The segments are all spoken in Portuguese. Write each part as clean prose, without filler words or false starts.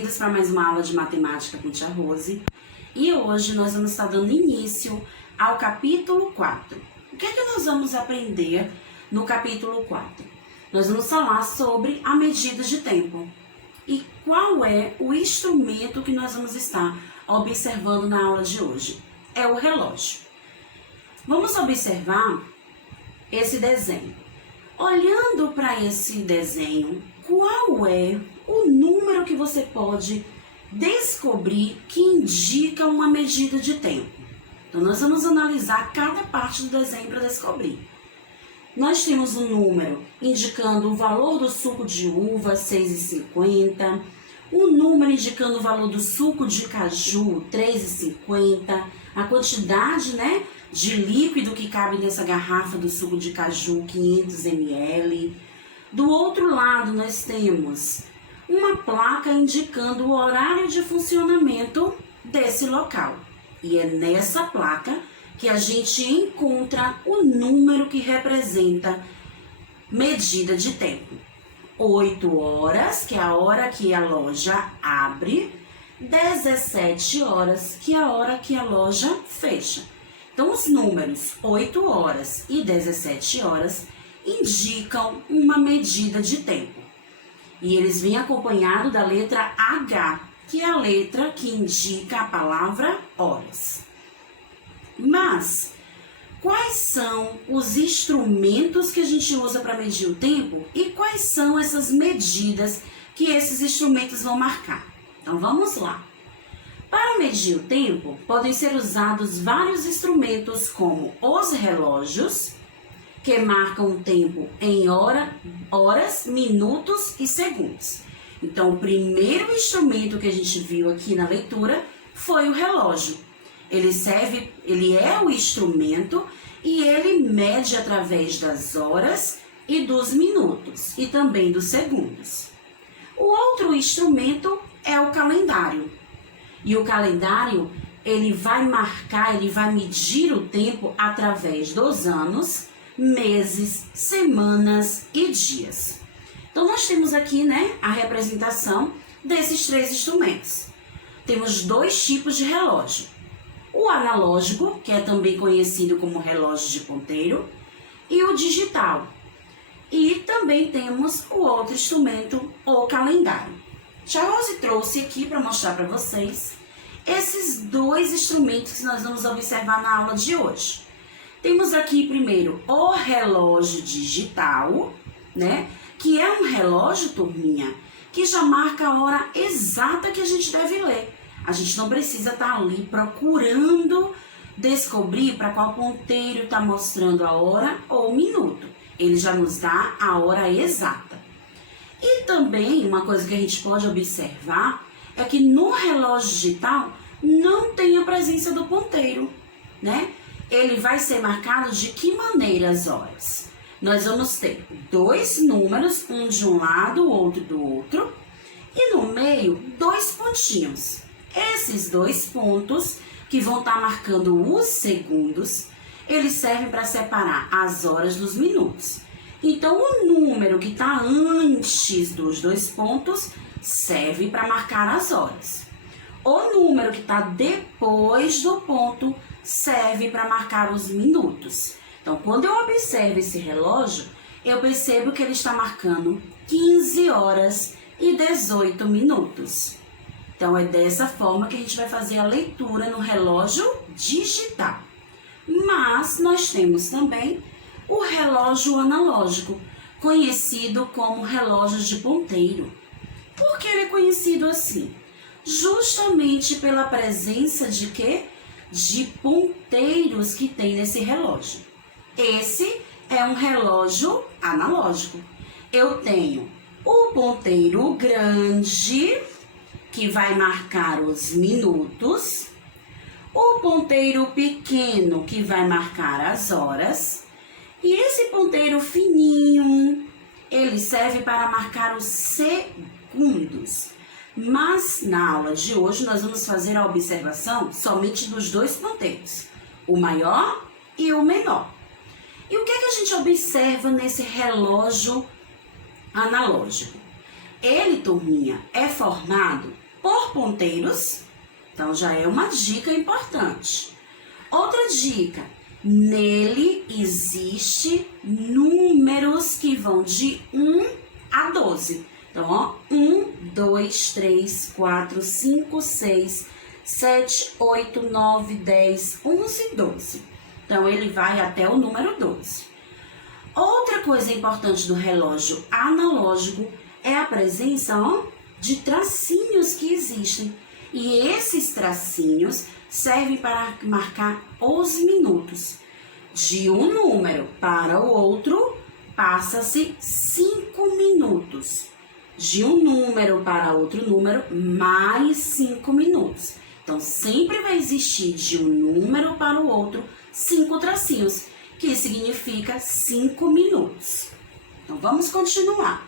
bem-vindos para mais uma aula de matemática com tia Rose. E hoje nós vamos estar dando início ao capítulo 4. O que é que nós vamos aprender no capítulo 4? Nós vamos falar sobre a medida de tempo. E qual é o instrumento que nós vamos estar observando na aula de hoje? É o relógio. Vamos observar esse desenho. Olhando para esse desenho, qual é o número que você pode descobrir que indica uma medida de tempo? Então, nós vamos analisar cada parte do desenho para descobrir. Nós temos um número indicando o valor do suco de uva, 6,50. Um número indicando o valor do suco de caju, 3,50. A quantidade, de líquido que cabe nessa garrafa do suco de caju, 500 ml. Do outro lado, nós temos uma placa indicando o horário de funcionamento desse local. E é nessa placa que a gente encontra o número que representa medida de tempo. 8 horas, que é a hora que a loja abre, 17 horas, que é a hora que a loja fecha. Então, os números 8 horas e 17 horas indicam uma medida de tempo. E eles vêm acompanhados da letra H, que é a letra que indica a palavra horas. Mas, quais são os instrumentos que a gente usa para medir o tempo e quais são essas medidas que esses instrumentos vão marcar? Então, vamos lá. Para medir o tempo, podem ser usados vários instrumentos, como os relógios, que marcam o tempo em horas, minutos e segundos. Então, o primeiro instrumento que a gente viu aqui na leitura foi o relógio. Ele é o instrumento e ele mede através das horas e dos minutos e também dos segundos. O outro instrumento é o calendário. E o calendário, ele vai medir o tempo através dos anos, meses, semanas e dias. Então, nós temos aqui, a representação desses três instrumentos. Temos dois tipos de relógio. O analógico, que é também conhecido como relógio de ponteiro, e o digital. E também temos o outro instrumento, o calendário. Tia Rose trouxe aqui para mostrar para vocês esses dois instrumentos que nós vamos observar na aula de hoje. Temos aqui primeiro o relógio digital, que é um relógio, turminha, que já marca a hora exata que a gente deve ler. A gente não precisa estar ali procurando descobrir para qual ponteiro está mostrando a hora ou o minuto. Ele já nos dá a hora exata. E também uma coisa que a gente pode observar é que no relógio digital não tem a presença do ponteiro, Ele vai ser marcado de que maneira as horas? Nós vamos ter dois números, um de um lado, o outro do outro, e no meio, dois pontinhos. Esses dois pontos, que vão estar marcando os segundos, eles servem para separar as horas dos minutos. Então, o número que está antes dos dois pontos serve para marcar as horas. O número que está depois do ponto serve para marcar os minutos. Então, quando eu observo esse relógio, eu percebo que ele está marcando 15 horas e 18 minutos. Então, é dessa forma que a gente vai fazer a leitura no relógio digital. Mas nós temos também o relógio analógico, conhecido como relógio de ponteiro. Por que ele é conhecido assim? Justamente pela presença de quê? De ponteiros que tem nesse relógio. Esse é um relógio analógico. Eu tenho o ponteiro grande, que vai marcar os minutos, o ponteiro pequeno, que vai marcar as horas, e esse ponteiro fininho, ele serve para marcar os segundos. Mas na aula de hoje nós vamos fazer a observação somente dos dois ponteiros, o maior e o menor. E o que é que a gente observa nesse relógio analógico? Ele, turminha, é formado por ponteiros. Então, já é uma dica importante. Outra dica, nele existe números que vão de 1 a 12. Então, ó, 1, 2, 3, 4, 5, 6, 7, 8, 9, 10, 11, 12. Então, ele vai até o número 12. Outra coisa importante do relógio analógico é a presença, ó, de tracinhos que existem. E esses tracinhos servem para marcar os minutos. De um número para o outro, passa-se 5 minutos. De um número para outro número, mais 5 minutos. Então, sempre vai existir de um número para o outro 5 tracinhos, que significa 5 minutos. Então, vamos continuar.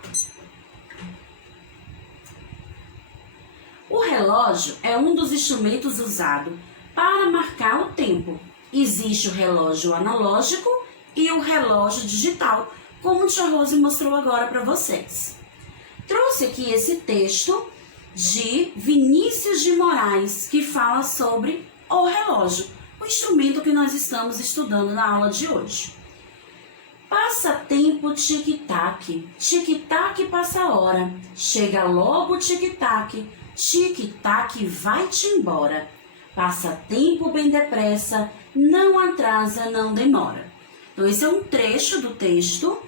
O relógio é um dos instrumentos usados para marcar o tempo. Existe o relógio analógico e o relógio digital, como o Tia Rose mostrou agora para vocês. Trouxe aqui esse texto de Vinícius de Moraes, que fala sobre o relógio, o instrumento que nós estamos estudando na aula de hoje. Passa tempo tic-tac, tic-tac passa a hora, chega logo tic-tac, tic-tac vai-te embora. Passa tempo bem depressa, não atrasa, não demora. Então, esse é um trecho do texto,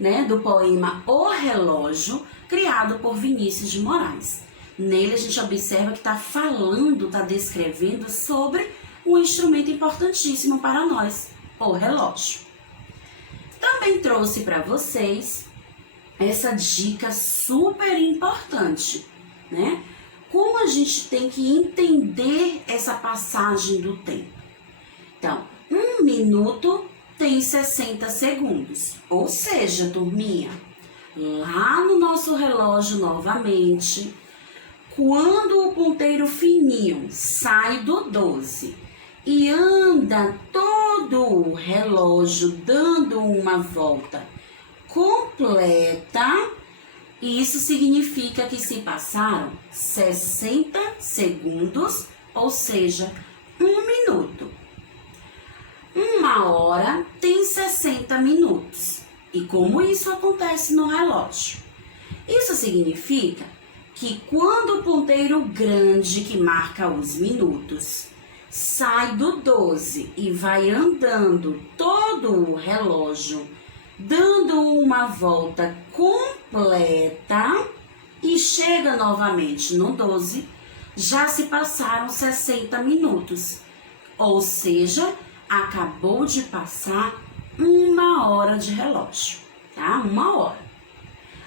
né, do poema O Relógio, criado por Vinícius de Moraes. Nele a gente observa que está falando, está descrevendo sobre um instrumento importantíssimo para nós, o relógio. Também trouxe para vocês essa dica super importante, né? Como a gente tem que entender essa passagem do tempo. Então, 1 minuto tem 60 segundos. Ou seja, turminha, lá no nosso relógio novamente, quando o ponteiro fininho sai do 12 e anda todo o relógio dando uma volta completa, isso significa que se passaram 60 segundos, ou seja, 1 minuto. 1 hora tem 60 minutos. E como isso acontece no relógio? Isso significa que quando o ponteiro grande que marca os minutos sai do 12 e vai andando todo o relógio, dando uma volta completa e chega novamente no 12, já se passaram 60 minutos. Ou seja, acabou de passar 1 hora de relógio, tá? 1 hora.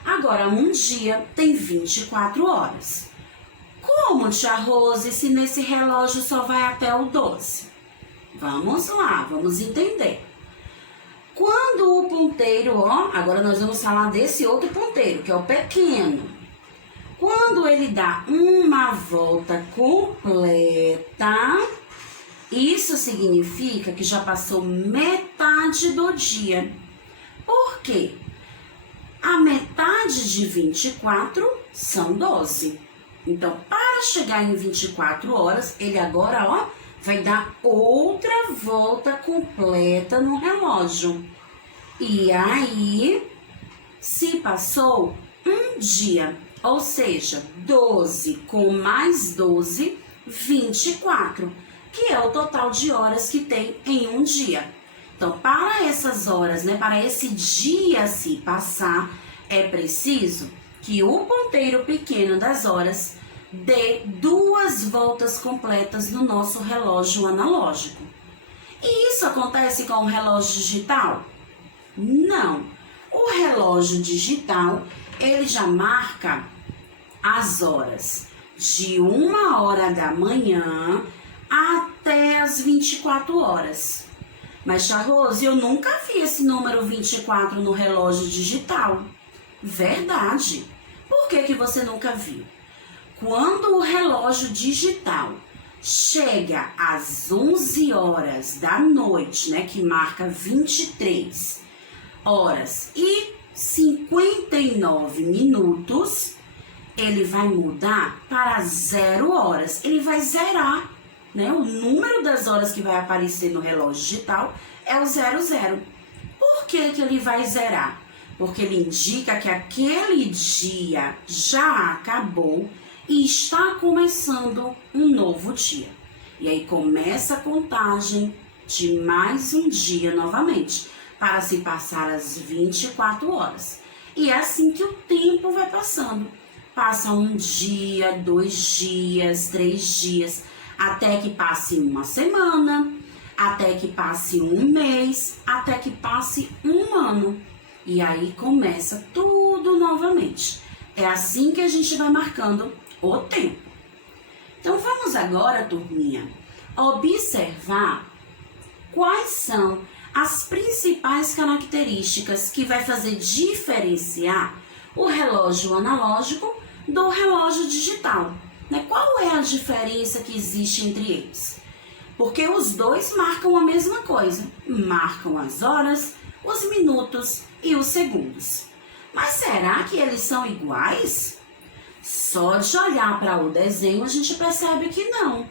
Agora, um dia tem 24 horas. Como, Tia Rose, se nesse relógio só vai até o 12? Vamos lá, vamos entender. Quando o ponteiro, ó, agora nós vamos falar desse outro ponteiro, que é o pequeno. Quando ele dá uma volta completa, isso significa que já passou metade do dia. Por quê? A metade de 24 são 12. Então, para chegar em 24 horas, ele agora, ó, vai dar outra volta completa no relógio. E aí, se passou um dia, ou seja, 12 com mais 12, 24, que é o total de horas que tem em um dia. Então, para essas horas, né, para esse dia se passar, é preciso que o ponteiro pequeno das horas dê 2 voltas completas no nosso relógio analógico. E isso acontece com o relógio digital? Não. O relógio digital, ele já marca as horas de 1 hora da manhã até as 24 horas. Mas, Tia Rose, eu nunca vi esse número 24 no relógio digital. Verdade. Por que você nunca viu? Quando o relógio digital chega às 11 horas da noite, né, que marca 23 horas e 59 minutos, ele vai mudar para 0 horas. Ele vai zerar, né? O número das horas que vai aparecer no relógio digital é o 00. Por que que ele vai zerar? Porque ele indica que aquele dia já acabou e está começando um novo dia. E aí começa a contagem de mais um dia novamente, para se passar as 24 horas. E é assim que o tempo vai passando. Passa um dia, 2 dias, 3 dias, até que passe uma semana, até que passe um mês, até que passe um ano. E aí começa tudo novamente. É assim que a gente vai marcando o tempo. Então vamos agora, turminha, observar quais são as principais características que vai fazer diferenciar o relógio analógico do relógio digital, né? Qual é a diferença que existe entre eles? Porque os dois marcam a mesma coisa, marcam as horas, os minutos e os segundos. Mas será que eles são iguais? Só de olhar para o desenho a gente percebe que não.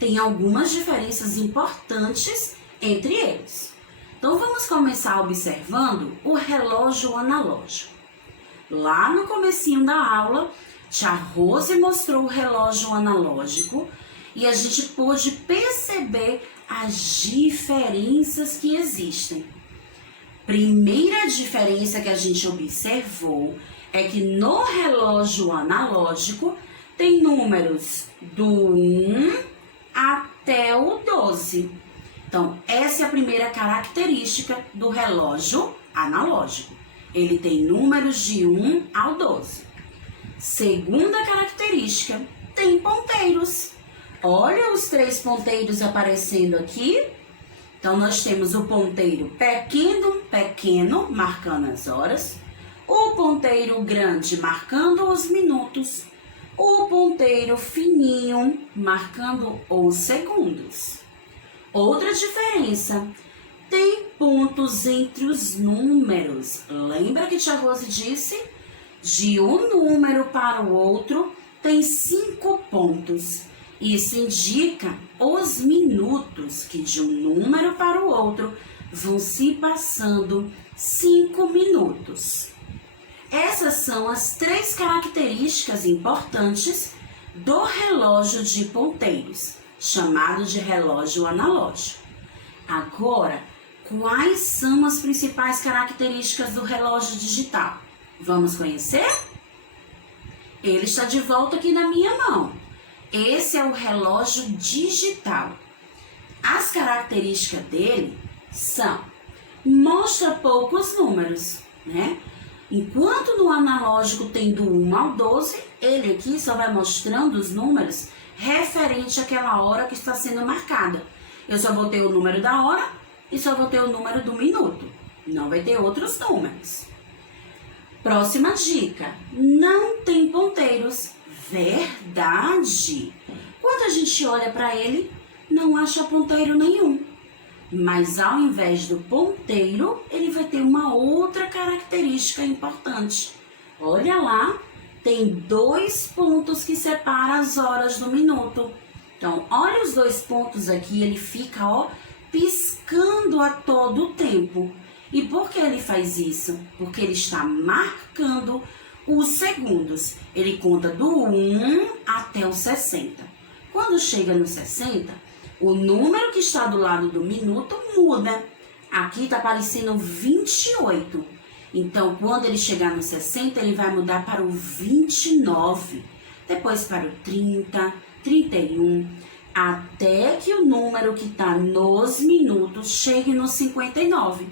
Tem algumas diferenças importantes entre eles. Então vamos começar observando o relógio analógico. Lá no comecinho da aula, tia Rose mostrou o relógio analógico e a gente pôde perceber as diferenças que existem. Primeira diferença que a gente observou é que no relógio analógico tem números do 1 até o 12. Então, essa é a primeira característica do relógio analógico. Ele tem números de 1 ao 12. Segunda característica, tem ponteiros. Olha os 3 ponteiros aparecendo aqui. Então, nós temos o ponteiro pequeno, marcando as horas. O ponteiro grande, marcando os minutos. O ponteiro fininho, marcando os segundos. Outra diferença, tem pontos entre os números. Lembra que tia Rose disse? De um número para o outro, tem 5 pontos. Isso indica os minutos, que de um número para o outro vão se passando 5 minutos. Essas são as 3 características importantes do relógio de ponteiros, chamado de relógio analógico. Agora, quais são as principais características do relógio digital? Vamos conhecer? Ele está de volta aqui na minha mão. Esse é o relógio digital. As características dele são: mostra poucos números, né? Enquanto no analógico tem do 1 ao 12, ele aqui só vai mostrando os números referente àquela hora que está sendo marcada. Eu só vou ter o número da hora e só vou ter o número do minuto. Não vai ter outros números. Próxima dica: não tem ponteiros. Verdade! Quando a gente olha para ele, não acha ponteiro nenhum. Mas ao invés do ponteiro, ele vai ter uma outra característica importante. Olha lá, tem 2 pontos que separam as horas do minuto. Então, olha os 2 pontos aqui, ele fica, piscando a todo tempo. E por que ele faz isso? Porque ele está marcando os segundos. Ele conta do 1 até o 60. Quando chega no 60, o número que está do lado do minuto muda. Aqui está aparecendo 28. Então, quando ele chegar no 60, ele vai mudar para o 29. Depois para o 30, 31, até que o número que está nos minutos chegue no 59.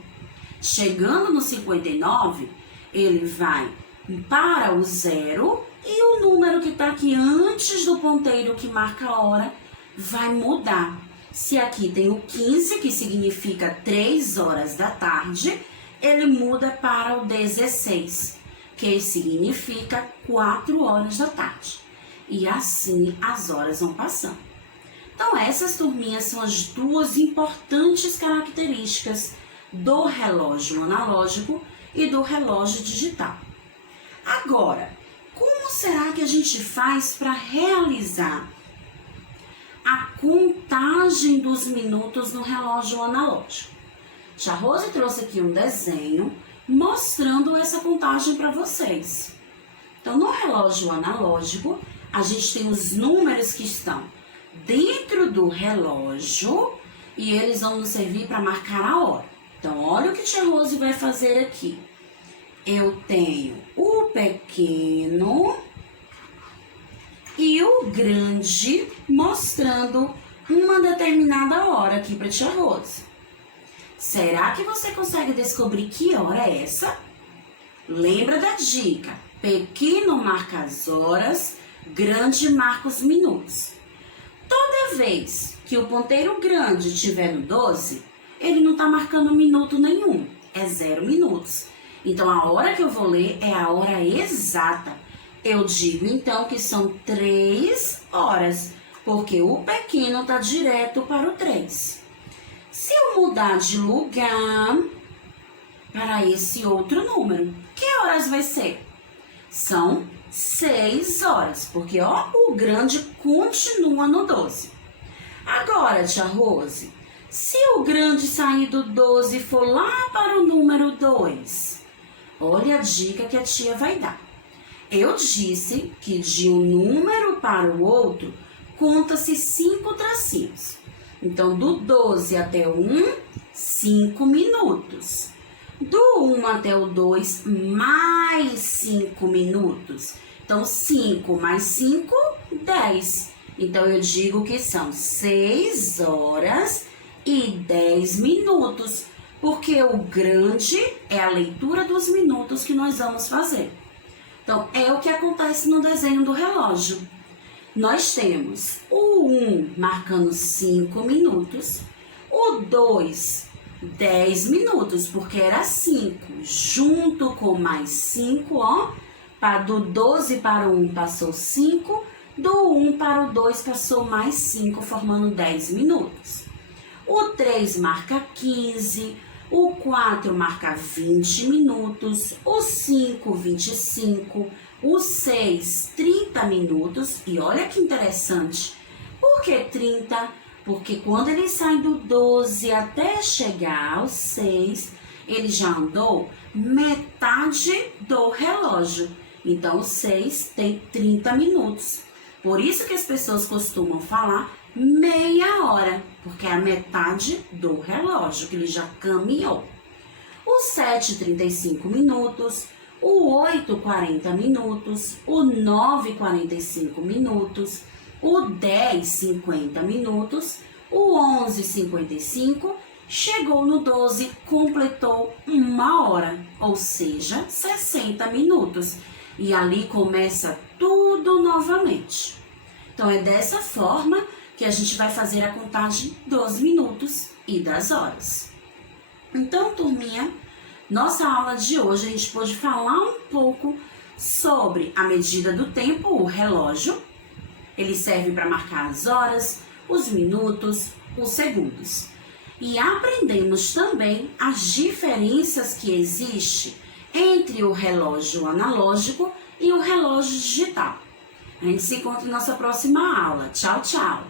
Chegando no 59, ele vai para o 0 e o número que está aqui antes do ponteiro que marca a hora vai mudar. Se aqui tem o 15, que significa 3 horas da tarde, ele muda para o 16, que significa 4 horas da tarde. E assim as horas vão passando. Então essas turminhas são as 2 importantes características do relógio analógico e do relógio digital. Agora, como será que a gente faz para realizar a contagem dos minutos no relógio analógico? Tia Rose trouxe aqui um desenho mostrando essa contagem para vocês. Então, no relógio analógico, a gente tem os números que estão dentro do relógio e eles vão nos servir para marcar a hora. Então, olha o que tia Rose vai fazer aqui. Eu tenho o pequeno e o grande mostrando uma determinada hora aqui para tia Rose. Será que você consegue descobrir que hora é essa? Lembra da dica? Pequeno marca as horas, grande marca os minutos. Toda vez que o ponteiro grande estiver no 12, ele não está marcando minuto nenhum, é 0 minutos. Então, a hora que eu vou ler é a hora exata. Eu digo, então, que são 3 horas, porque o pequeno está direto para o 3. Se eu mudar de lugar para esse outro número, que horas vai ser? São 6 horas, porque ó, o grande continua no 12. Agora, tia Rose, se o grande sair do 12 e for lá para o número 2, olha a dica que a tia vai dar. Eu disse que de um número para o outro, conta-se 5 tracinhos. Então, do 12 até o 1, 5 minutos. Do 1 até o 2, mais 5 minutos. Então, 5 mais 5, 10. Então, eu digo que são 6 horas e 10 minutos. Porque o grande é a leitura dos minutos que nós vamos fazer. Então, é o que acontece no desenho do relógio. Nós temos o 1 marcando 5 minutos, o 2, 10 minutos, porque era 5, junto com mais 5, ó, do 12 para o 1 passou 5, do 1 para o 2 passou mais 5, formando 10 minutos. O 3 marca 15, o 4 marca 20 minutos, o 5, 25, o 6, 30 minutos. E olha que interessante. Por que 30? Porque quando ele sai do 12 até chegar ao 6, ele já andou metade do relógio. Então, o 6 tem 30 minutos. Por isso que as pessoas costumam falar meia hora, porque é a metade do relógio que ele já caminhou. O 7, 35 minutos, o 8, 40 minutos, o 9, 45 minutos, o 10, 50 minutos, o 11, 55, chegou no 12, completou 1 hora, ou seja, 60 minutos. E ali começa tudo novamente. Então, é dessa forma que a gente vai fazer a contagem dos minutos e das horas. Então, turminha, nossa aula de hoje a gente pôde falar um pouco sobre a medida do tempo, o relógio. Ele serve para marcar as horas, os minutos, os segundos. E aprendemos também as diferenças que existem entre o relógio analógico e o relógio digital. A gente se encontra em nossa próxima aula. Tchau, tchau!